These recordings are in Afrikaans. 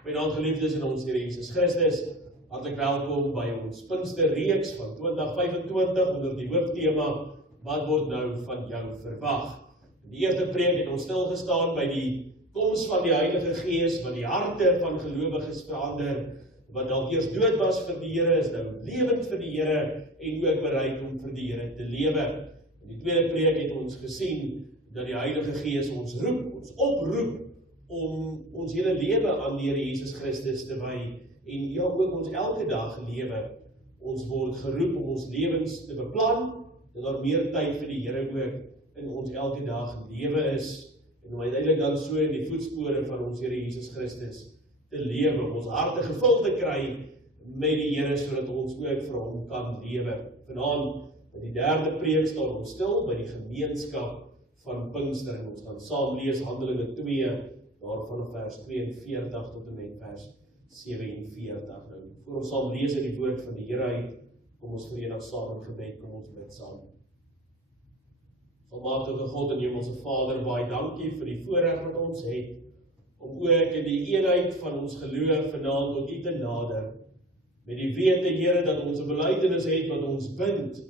My geliefdes in ons Here Jesus Christus, hartlik welkom by ons Pinksterreeks van 2025 onder die hoofthema, wat word nou van jou verwag? In die eerste preek het ons stilgestaan by die koms van die Heilige Gees, wat die harte van gelowiges verander, wat dalk eers dood was vir die Here, is nou lewend vir die Here, en ook bereid om vir die Here te lewe. In die tweede preek het ons gesien, dat die Heilige Gees ons roep, ons oproep, om ons hele lewe aan die Here Jesus Christus te wy, en ja, ook ons elke dag lewe. Ons word geroep om ons lewens te beplan, dat daar meer tyd vir die Here ook in ons elke dag lewe is, en om uiteindelik dan so in die voetspore van ons Here Jesus Christus te lewe, om ons harte gevul te kry met die Here, sodat ons ook vir hom kan lewe. Vanaand, in die derde preek staan ons stil by die gemeenskap van Pinkster, en ons gaan saam lees Handelinge 2, daarvan vers 42 tot en met vers 47. Nou, voor ons saam lees in die woord van die Here uit, kom ons verenig saam in gebed, kom ons bid saam. Almagtige God en Hemelse Vader, baie dankie vir die voorreg wat ons het, om ook in die eenheid van ons geloof vanaand tot U te nader, met die wete, Here, dat ons 'n belydenis het wat ons bind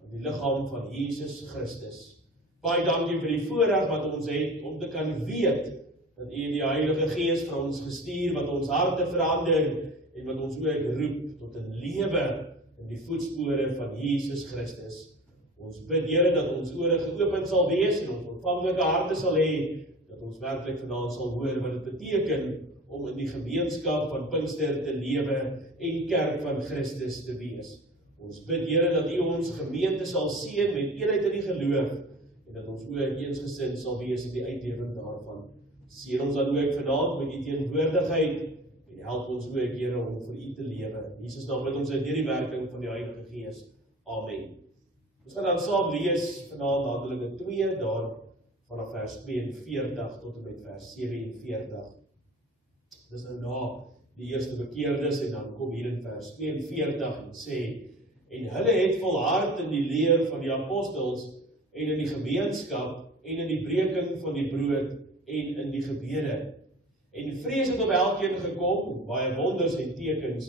aan die liggaam van Jesus Christus. Baie dankie vir die voorreg wat ons het om te kan weet dat U die Heilige Gees vir ons gestuur, wat ons harte verander, en wat ons ook roep tot 'n lewe in die voetspore van Jesus Christus. Ons bid, Here, dat ons ore geopen sal wees, en ons ontvanklike harte sal hê, dat ons werklik vanaand sal hoor wat dit beteken, om in die gemeenskap van Pinkster te lewe, en kerk van Christus te wees. Ons bid, Here, dat U ons gemeente sal seën met eenheid in die geloof, en dat ons ook eensgesind sal wees in die uitlewing daarvan. Seën ons dan ook vanaand met U teenwoordigheid, en help ons ook, Here, om vir U te lewe. In Jesus naam bid ons in die werking van die Heilige Gees. Amen. Ons gaan dan saam lees vanaand Handelinge 2, daar vanaf vers 42 tot en met vers 47. Dis nou na die eerste bekeerdes, en dan kom hier in vers 42 en sê, en hulle het volhard in die leer van die apostels, en in die gemeenskap, en in die breking van die brood, en in die gebede. En vrees het op elkeen gekom, baie wonders en tekens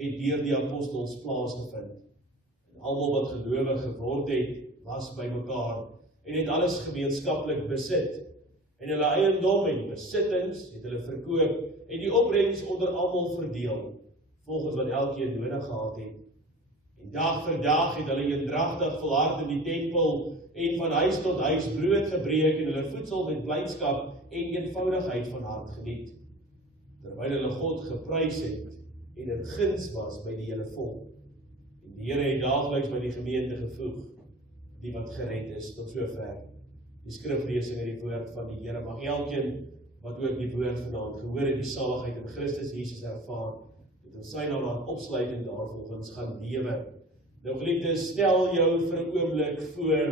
het deur die apostels plaasgevind. En almal wat gelowig geword het, was by mekaar, en het alles gemeenskaplik besit. En hulle eiendom en besittings het hulle verkoop, en die opbrengs onder almal verdeel, volgens wat elkeen nodig gehad het. En dag vir dag het hulle eendragtig volhard in die tempel, en van huis tot huis brood gebreek, en hulle voedsel met blydskap en eenvoudigheid van hart geniet, terwyl hulle God geprys het, en in guns was by die hele volk. En die Here het daagliks by die gemeente gevoeg, die wat gered is, tot sover. Die skriflesing in die woord van die Here, mag elkeen wat ook die woord vanaand gehoor het, die saligheid in Christus Jesus ervaar, het in sy naam aan opsluiting daarvolgens gaan lewe. Nou geliefdes, stel jou vir 'n oomblik voor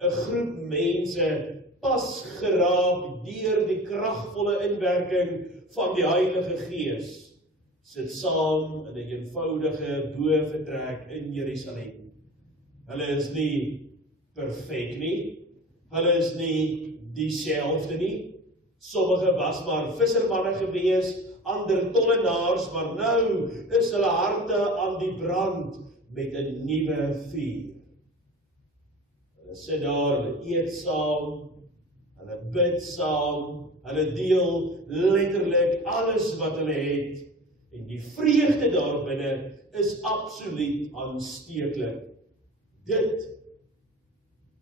'n groep mense, pas geraak deur die kragvolle inwerking van die Heilige Gees, sit saam in 'n eenvoudige bovertrek in Jerusalem. Hulle is nie perfek nie, hulle is nie dieselfde nie. Sommige was maar vissermanne gewees, ander tollenaars, maar nou is hulle harte aan die brand met 'n nuwe vuur. Hulle sit daar, hulle eet saam, hulle bid saam, hulle deel letterlik alles wat hulle het, en die vreugde daar binne is absoluut aansteeklik. Dit,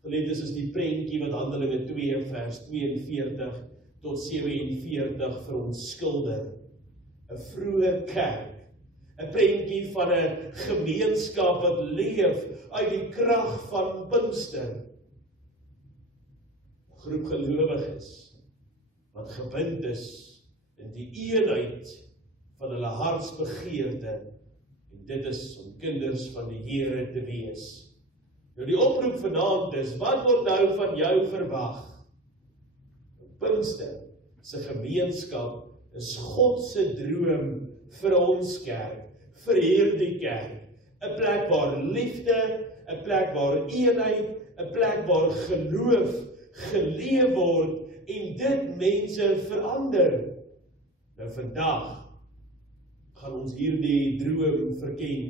geliefdes, is die prentjie wat Handelinge 2 vers 42 tot 47 vir ons skilder. 'n vroeë kerk, 'n prentjie van 'n gemeenskap wat leef uit die krag van Pinkster. 'n groep gelowiges wat gebind is in die eenheid van hulle hartsbegeerte, en dit is om kinders van die Here te wees. Nou die oproep vanaand is, wat word nou van jou verwag? Pinkster se gemeenskap is God se droom vir ons kerk, vir hierdie kerk. 'n plek waar liefde, 'n plek waar eenheid, 'n plek waar geloof geleef word, en dit mense verander. Nou vandag gaan ons hierdie droom verken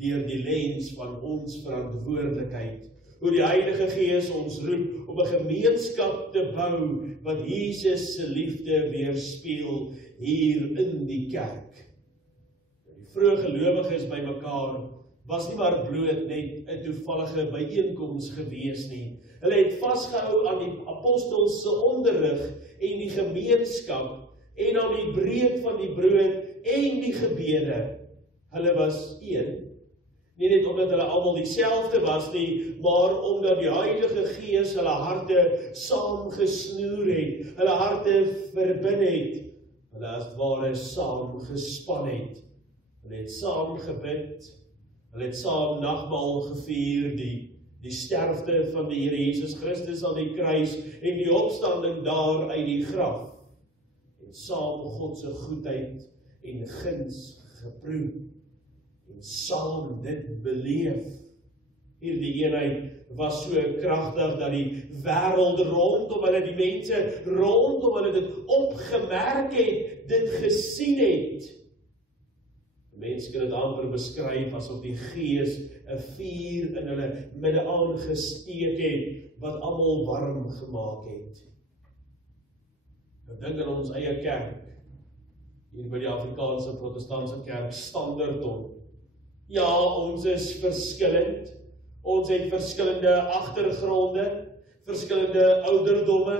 deur die lens van ons verantwoordelikheid. Hoe die Heilige Gees ons roep om 'n gemeenskap te bou wat Jesus se liefde weerspieël hier in die kerk. Die vroeë gelowiges by mekaar was nie maar bloot net 'n toevallige byeenkoms gewees nie. Hulle het vasgehou aan die apostels se onderrig en die gemeenskap en aan die breek van die brood en die gebede. Hulle was een. Nie net omdat hulle almal dieselfde was nie, maar omdat die Heilige Gees hulle harte saamgesnoer het, hulle harte verbind het, hulle as ware saamgespan het. Hulle het saam gebid, hulle het saam nagmaal gevier, die sterfte van die Here Jesus Christus aan die kruis en die opstanding daar uit die graf. En saam God se goedheid en guns geproe. En saam dit beleef. Hierdie eenheid was so kragtig dat die wêreld rondom hulle, die mense rondom hulle dit opgemerk het, dit gesien het. Mense kan dit amper beskryf asof die Gees 'n vuur in hulle midde aangesteek het, wat almal warm gemaak het. Ek dink aan ons eie kerk, hier by die Afrikaanse Protestantse Kerk, Standerton. Ja, ons is verskillend. Ons het verskillende agtergronde, verskillende ouderdomme,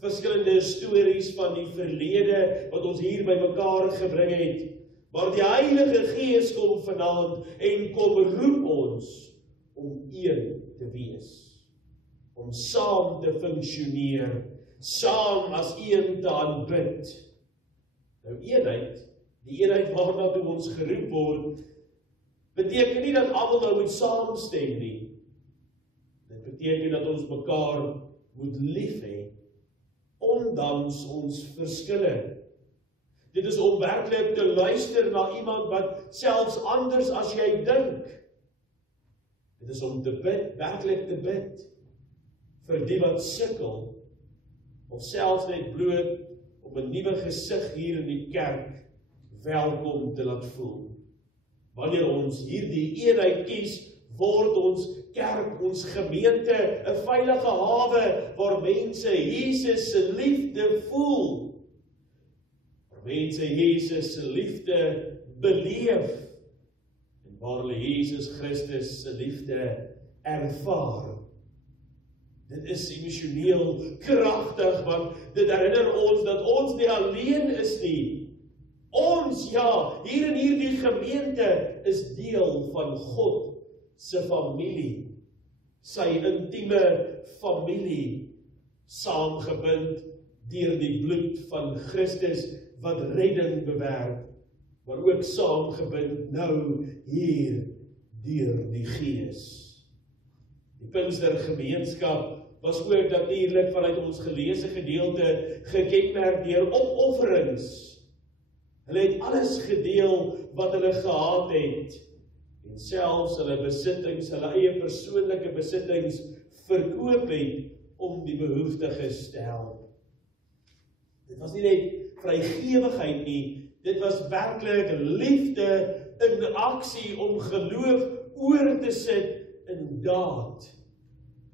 verskillende stories van die verlede wat ons hier by mekaar gebring het. Maar die Heilige Gees kom vanaand en kom roep ons om een te wees. Om saam te funksioneer, saam as een te aanbid. Nou eenheid, die eenheid waarna toe ons geroep word, beteken nie dat almal nou moet saamstem nie. Dit beteken dat ons mekaar moet lief hê, ondanks ons verskille. Dit is om werklik te luister na iemand wat selfs anders as jy dink. Dit is om te bid, werklik te bid, vir die wat sukkel, of selfs net bloot om 'n nuwe gesig hier in die kerk welkom te laat voel. Wanneer ons hierdie eenheid kies, word ons kerk, ons gemeente, 'n veilige hawe waar mense Jesus se liefde voel. Waar mense Jesus se liefde beleef en waar hulle Jesus Christus se liefde ervaar. Dit is emosioneel kragtig, want dit herinner ons dat ons nie alleen is nie. Ons, ja, hier in hierdie gemeente is deel van God se familie, sy intieme familie, saamgebind deur die bloed van Christus wat redding bewerk, maar ook saamgebind nou hier deur die Gees. Die Pinkstergemeenskap was ook natuurlik vanuit ons geleesde gedeelte gekenmerk deur opofferings. Hulle het alles gedeel wat hulle gehad het, en selfs hulle besittings, hulle eie persoonlike besittings, verkoop het om die behoeftiges te help. Dit was nie net vrygewigheid nie, dit was werklik liefde in aksie om geloof oor te sit in daad.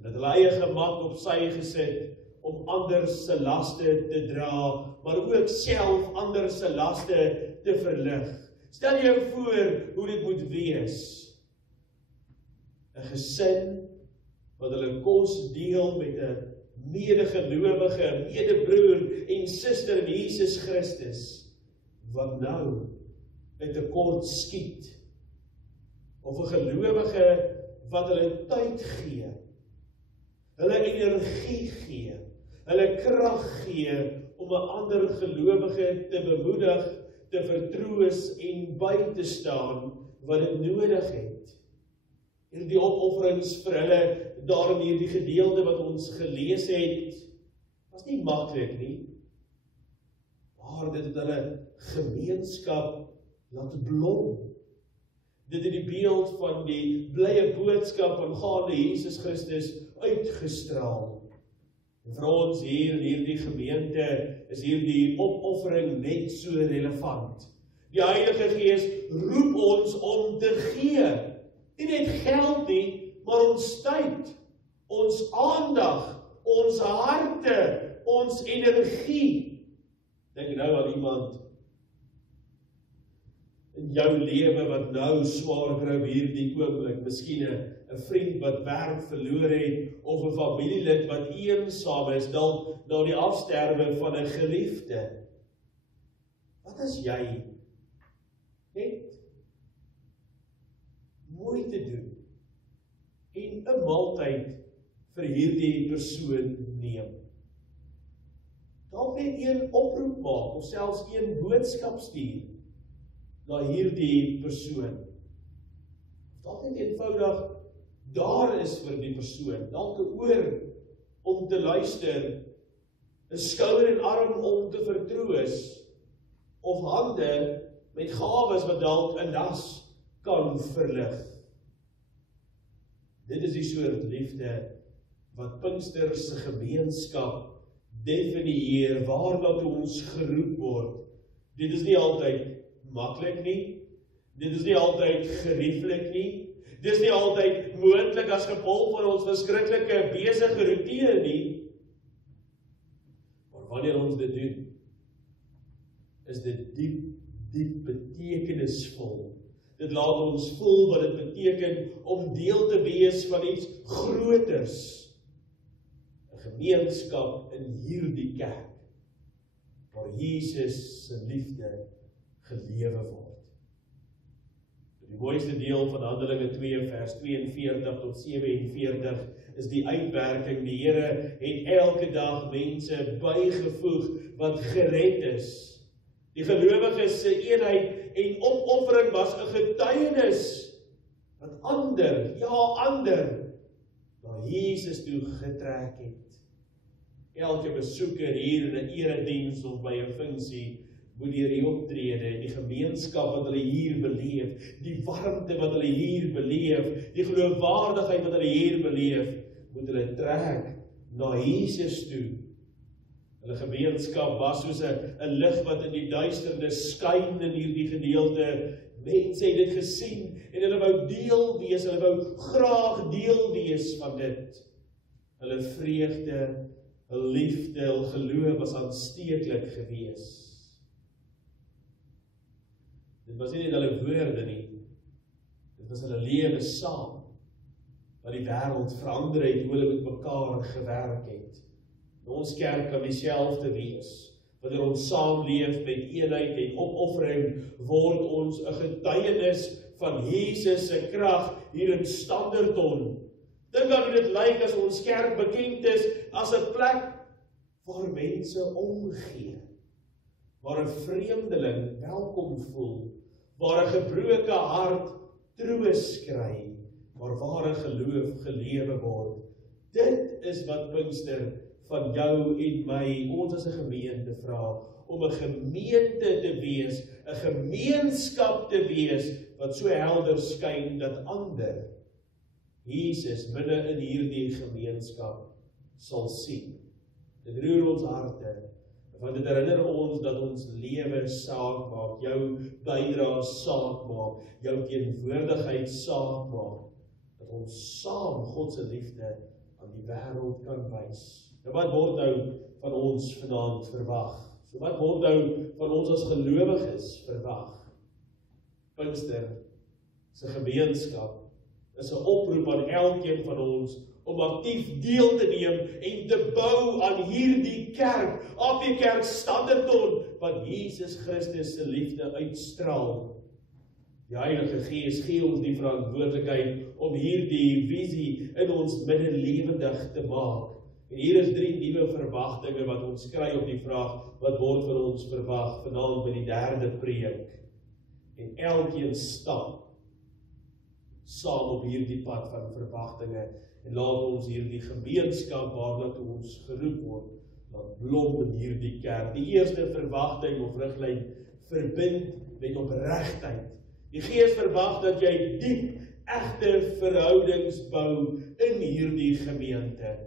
Dat hulle eie gemak op sy gesit om ander se laste te dra, maar ook self ander se laste te verlig. Stel jou voor hoe dit moet wees. 'n Gesin wat hulle kos deel met 'n medegelowige, medebroer en suster in Jesus Christus, wat nou 'n tekort skiet. Of 'n gelowige wat hulle tyd gee, hulle energie gee, hulle krag gee om 'n ander gelowige te bemoedig, te vertroos en by te staan wat dit nodig het. Hierdie opofferings vir hulle daar in hierdie gedeelte wat ons gelees het, was nie maklik nie, maar dit het hulle gemeenskap laat blom. Dit het die beeld van die blye boodskap van gaande Jesus Christus uitgestraal. En vir ons hier in hierdie gemeente is hierdie opoffering net so relevant. Die Heilige Gees roep ons om te gee. Nie net geld nie, maar ons tyd, ons aandag, ons harte, ons energie. Dink nou aan iemand in jou lewe wat nou swaar kry hierdie oomblik, miskien 'n vriend wat werk verloor het, of 'n familielid wat eensaam is, dalk na die afsterwe van 'n geliefde. Wat as jy net moeite doen en 'n maaltyd vir hierdie persoon neem? Dalk net een oproep maak, of selfs een boodskap stuur na hierdie persoon. Dalk net eenvoudig daar is vir die persoon, dalk 'n oor om te luister, 'n skouer en arm om te vertroos, of hande met gawes wat dalk 'n las kan verlig. Dit is die soort liefde wat Pinkster se gemeenskap definieer, waarna toe ons geroep word. Dit is nie altyd maklik nie, dit is nie altyd gerieflik nie, dit is nie altyd moontlik as gevolg van ons verskriklike besige roetine nie, maar wanneer ons dit doen, is dit diep betekenisvol. Dit laat ons voel wat dit beteken om deel te wees van iets groters, 'n gemeenskap in hierdie kerk, waar Jesus se liefde gelewe word. Die mooiste deel van Handelinge 2 vers 42 tot 47 is die uitwerking. Die Here het elke dag mense bygevoeg wat gered is. Die gelowiges se eenheid en opoffering was 'n getuienis wat ander na Jesus toe getrek het. Elke besoeker hier in 'n erediens of by 'n funksie moet hierdie optrede, die gemeenskap wat hulle hier beleef, die warmte wat hulle hier beleef, die geloofwaardigheid wat hulle hier beleef, moet hulle trek na Jesus toe. Hulle gemeenskap was soos 'n lig wat in die duisternis skyn in hierdie gedeelte. Mense het dit gesien en hulle wou deel wees, hulle wou graag deel wees van dit. Hulle vreugde, hul liefde, hul geloof was aansteeklik gewees. Dit was nie net hulle woorde nie, dit was hulle lewe saam, wat die wêreld verander het, hoe hulle met mekaar gewerk het. Ons kerk kan dieselfde wees. Wanneer ons saamleef met eenheid en opoffering, word ons 'n getuienis van Jesus se krag hier in Standerton. Dink aan hoe dit lyk as ons kerk bekend is as 'n plek waar mense omgee, waar 'n vreemdeling welkom voel, waar 'n gebroke hart troos kry, waar ware geloof gelewe word. Dit is wat Pinkster van jou en my, ons as 'n gemeente vra, om 'n gemeente te wees, 'n gemeenskap te wees, wat so helder skyn dat ander Jesus binne in hierdie gemeenskap sal sien. Dit roer ons harte, want dit herinner ons dat ons lewe saak maak, jou bydrae saak maak, jou teenwoordigheid saak maak, dat ons saam God se liefde aan die wêreld kan wys. Nou wat word nou van ons vanaand verwag? So wat word nou van ons as gelowiges verwag? Pinkster se gemeenskap is 'n oproep aan elkeen van ons om aktief deel te neem en te bou aan hierdie kerk, AP Kerk Standerton, wat Jesus Christus se liefde uitstraal. Die Heilige Gees gee ons die verantwoordelikheid om hierdie visie in ons binne lewendig te maak. En hier is 3 nuwe verwagtinge wat ons kry op die vraag, wat word van ons verwag, vanaand by die 3de preek. En elkeen stap saam op hierdie pad van verwagtinge, en laat ons hierdie gemeenskap waarna toe ons geroep word, laat blom in hierdie kerk. Die eerste verwagting of riglyn, verbind met opregtheid. Die Gees verwag dat jy diep, egte verhoudings bou in hierdie gemeente.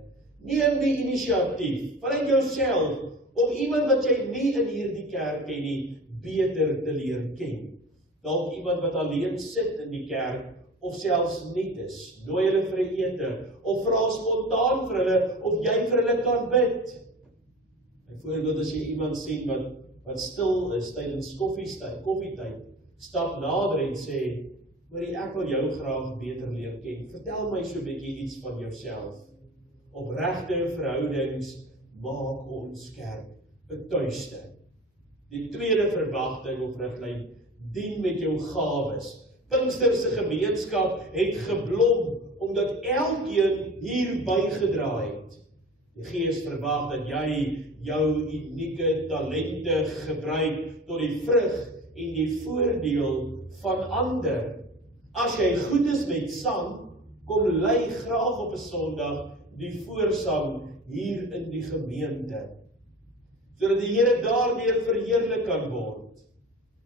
Neem die inisiatief vanuit jouself om iemand wat jy nie in hierdie kerk ken nie, beter te leer ken. Dalk iemand wat alleen sit in die kerk, of selfs nie is, nooi hulle vir 'n ete, of vra spontaan vir hulle, of jy vir hulle kan bid. Byvoorbeeld as jy iemand sien wat stil is tydens koffietyd, stap nader en sê, hoorie, ek wil jou graag beter leer ken. Vertel my so 'n bietjie iets van jouself. Opregte verhoudings maak ons kerk 'n tuiste. Die tweede verwagting of riglyn, dien met jou gawes. Pinkster se gemeenskap het geblom, omdat elkeen hier bygedra het. Die Gees verwag dat jy jou unieke talente gebruik tot die vrug en die voordeel van ander. As jy goed is met sang, kom lei graag op 'n Sondag die voorsang hier in die gemeente, sodat die Here daardeur verheerlik kan word,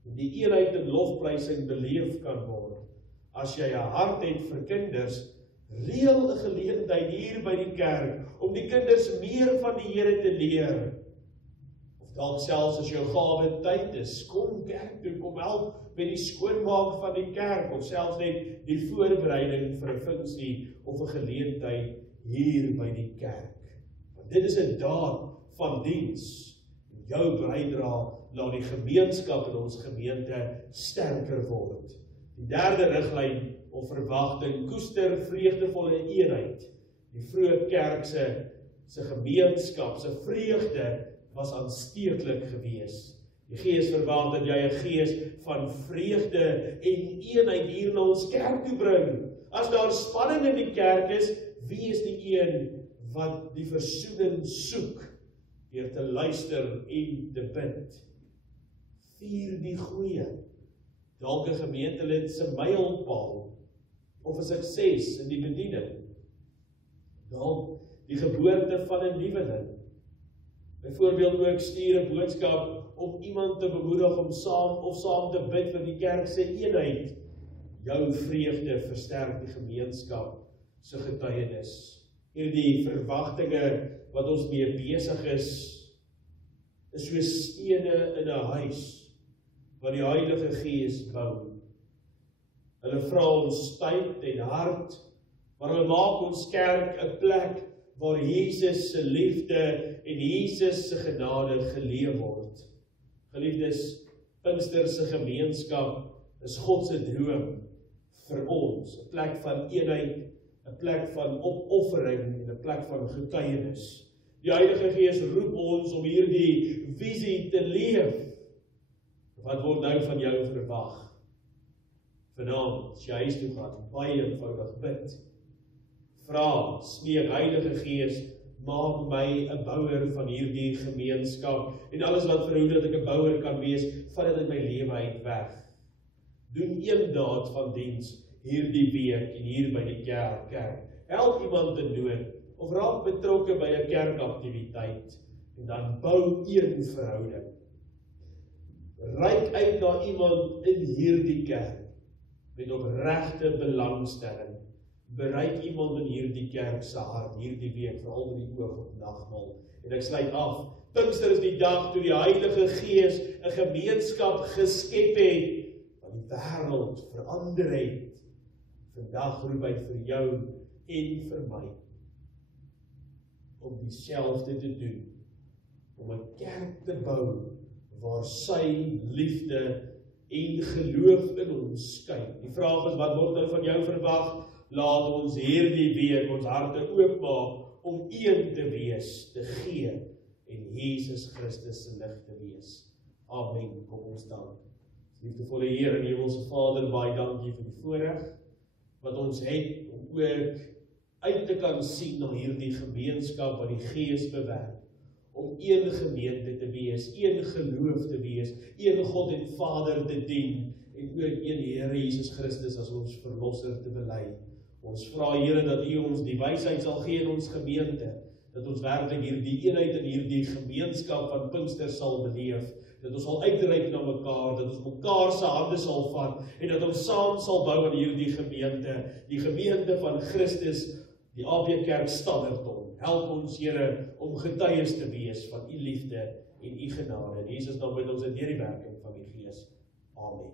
en die eenheid en lofprysing beleef kan word. As jy 'n hart het vir kinders, reël 'n geleentheid hier by die kerk, om die kinders meer van die Here te leer. Of dalk selfs as jou gawe tyd is, kom kerk toe, kom help met die skoonmaak van die kerk, of selfs net die voorbereiding vir 'n funksie of 'n geleentheid hier by die kerk. Want dit is 'n daad van diens. Jou bydra laat die gemeenskap in ons gemeente sterker word. Die derde riglyn of verwagting, koester vreugdevolle eenheid. Die vroeë kerk se gemeenskap, se vreugde was aansteeklik gewees. Die Gees verwag dat jy 'n gees van vreugde en eenheid hier na ons kerk toe bring. As daar spanning in die kerk is, wie is die een wat die versoening soek deur te luister en te bid? Vier die goeie. Dalk 'n gemeentelid se mylpaal of 'n sukses in die bediening. Dalk die geboorte van 'n nuweling. Byvoorbeeld ook stuur 'n boodskap om iemand te bemoedig om saam te bid vir die kerk se eenheid. Jou vreugde versterk die gemeenskap se getuienis. Hierdie verwagtinge wat ons mee besig is so stene in 'n huis wat die Heilige Gees bou. Hulle vra ons tyd en hart, maar hulle maak ons kerk 'n plek waar Jesus se liefde en Jesus se genade geleef word. Geliefdes, Pinkster se gemeenskap is God se droom vir ons, 'n plek van eenheid, 'n plek van opoffering en 'n plek van getuienis. Die Heilige Gees roep ons om hierdie visie te leef. Wat word nou van jou verwag? Vanaand, as jy huis toe gaan, baie eenvoudig bid. Vra, smeek Heilige Gees, maak my 'n bouer van hierdie gemeenskap, en alles wat verhoed dat ek 'n bouer kan wees, vat dit in my lewe uit weg. Doen een daad van diens hierdie week en hier by die kerk. Help iemand in nood, of raak betrokke by 'n kerkaktiwiteit, en dan bou een verhouding. Reik uit na iemand in hierdie kerk, met opregte belangstelling. Bereik iemand in hierdie kerk se hart, hierdie week, veral met die oog op nagmaal. En ek sluit af, Pinkster is die dag toe die Heilige Gees 'n gemeenskap geskep het, wat die wêreld verander het. Vandag roep hy vir jou en vir my, om dieselfde te doen, om 'n kerk te bou, waar sy liefde en geloof in ons skyn. Die vraag is, wat word nou van jou verwag? Laat ons hierdie week ons harte oopmaak om een te wees, te gee en Jesus Christus se lig te wees. Amen. Kom ons dank. Liefdevolle Here en Hemelse Vader, baie dankie vir die voorreg wat ons het om ook uit te kan sien na hierdie gemeenskap wat die Gees bewerk, om een gemeente te wees, een geloof te wees, een God en Vader te dien, en ook een Here Jesus Christus as ons verlosser te bely. Ons vra, Here, dat U ons die wysheid sal gee in ons gemeente, dat ons werklik hierdie eenheid en hierdie gemeenskap van Pinkster sal beleef, dat ons sal uitreik na mekaar, dat ons mekaar se hande sal vat, en dat ons saam sal bou aan hierdie gemeente, die gemeente van Christus, die AB Kerk Standerton. Help ons, Here, om getuies te wees van U liefde en U genade. En Jesus, dan bid ons dit deur die werking van die Gees. Amen.